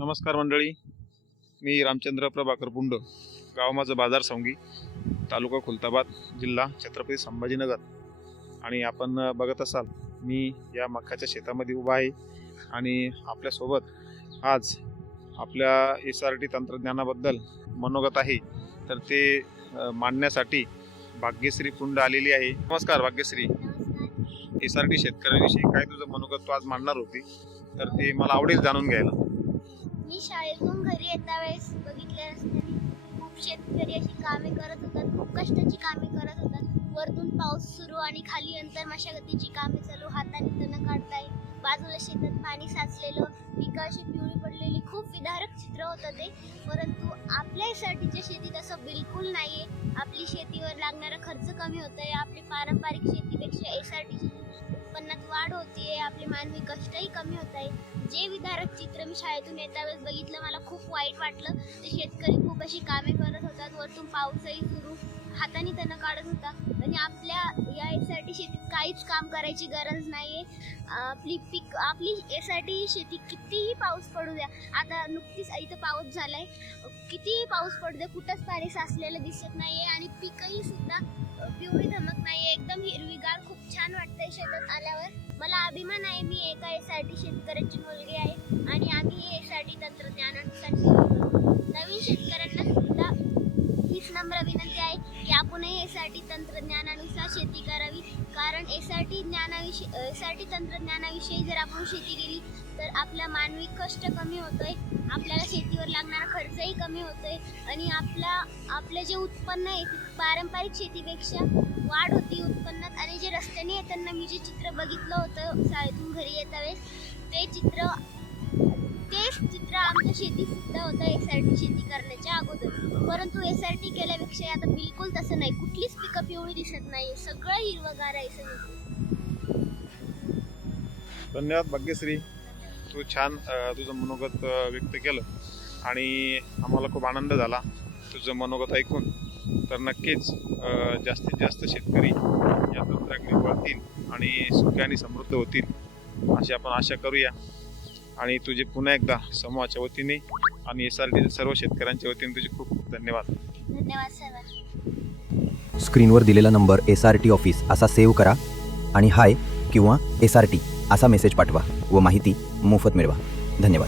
नमस्कार मंडळी. मी रामचंद्र प्रभाकर पुंड गाव माझं बाजार संगी तालुका खुलताबाद जिल्हा छत्रपती संभाजीनगर. आणि आपण बघत असाल मी या मक्याच्या शेतामध्ये उभा आहे आणि आपल्यासोबत आज आपल्या एस आर टी तंत्रज्ञानाबद्दल मनोगत आहे. तर ते मांडण्यासाठी भाग्यश्री पुंड आलेली आहे. नमस्कार भाग्यश्री. एस आर टी शेतकऱ्यांविषयी काय तुझं मनोगत? तू आज मांडणार होती. तर ते मला आवडेल जाणून घ्यायला. मी शाळेतून घरी येता वेळेस बघितले रस्त्याने खूप शेतकरी अशी कामे करत होतात खूप कष्टाची कामे करत होतात. वरतून पाऊस सुरू आणि खाली अंतर मशागतीची कामे चालू हाताने तण काढताय बाजूला शेतात पाणी साचलेलं पिकं अशी पिवळी पडलेली खूप विदारक चित्र होतं ते. परंतु आपल्यासाठीच्या शेतीत असं बिलकुल नाही आहे आपली शेतीवर लागणारा खर्च कमी होतोय. आपली पारंपरिक शेतीपेक्षा एस आर टीची वाढ होतीये आपले मानवी कष्टही कमी होत आहे. जे विदारक चित्र मी शाळेतून येता वेळेस बघितलं मला खूप वाईट वाटलं. ते शेतकरी खूप अशी कामे करत होतात. वरतून पाऊसही सुरू हाताने त्यांना काढत होता. आणि आपल्या या यासाठी शेतीत काहीच काम करायची गरज नाहीये. आपली पीक आपली यासाठी शेती कितीही पाऊस पडू द्या. आता नुकतीच इथं पाऊस झालाय. कितीही पाऊस पडू द्या कुठंच पाणी साचलेलं दिसत नाहीये. आणि पिकही सुद्धा पिवळी धमक नाहीये. एकदम हिरवीगार खूप छान वाटतंय शेतात आल्यावर. मला अभिमान आहे मी एका एसाठी शेतकऱ्याची मुलगी आहे आणि आम्ही हे तंत्रज्ञानासाठी तंत्रज्ञानानुसार नवीन शेतकऱ्यांना सुद्धा हीच नम्र विनंती आहे की आपणही एसाठी तंत्रज्ञानानुसार शेती कर कारण एसआरटी ज्ञानाविषयी एसआरटी तंत्रज्ञानाविषयी जर आपण शेती केली तर आपला मानवी कष्ट कमी होतोय आपल्याला शेतीवर लागणारा खर्चही कमी होतोय आणि आपला आपलं जे उत्पन्न आहे पारंपरिक शेतीपेक्षा वाढ होती उत्पन्नात आणि जे रस्त्याने येताना मी जे चित्र बघितलं होतं शाळेतून घरी येता वेळेस ते चित्र तेच चित्र आमच्या शेतीसुद्धा होतं एसआरटी शेती करण्याच्या अगोदर. परंतु एस आर टी केल्यापेक्षा आता बिलकुल तसं नाही. कुठलीच पिकअप एवढी दिसत नाही सगळं हिरवगार आहे सगळं. धन्यवाद भाग्यश्री. तू छान तुझं मनोगत व्यक्त केलं आणि आम्हाला खूप आनंद झाला तुझं मनोगत ऐकून. तर नक्कीच जास्तीत जास्त शेतकरी या तंत्राकडे वळतील आणि सुखी आणि समृद्ध होतील अशी आपण आशा करूया. आणि तुझे पुन्हा एकदा समूहाच्या वतीने आणि एस आर टी सर्व शेतकऱ्यांच्या वतीने तुझे खूप खूप धन्यवाद. धन्यवाद सर्वांना स्क्रीनवर दिलेला number S R T office असा सेव्ह करा आणि हाय किंवा एस आर टी असा मेसेज पाठवा व माहिती मोफत मिळवा. धन्यवाद.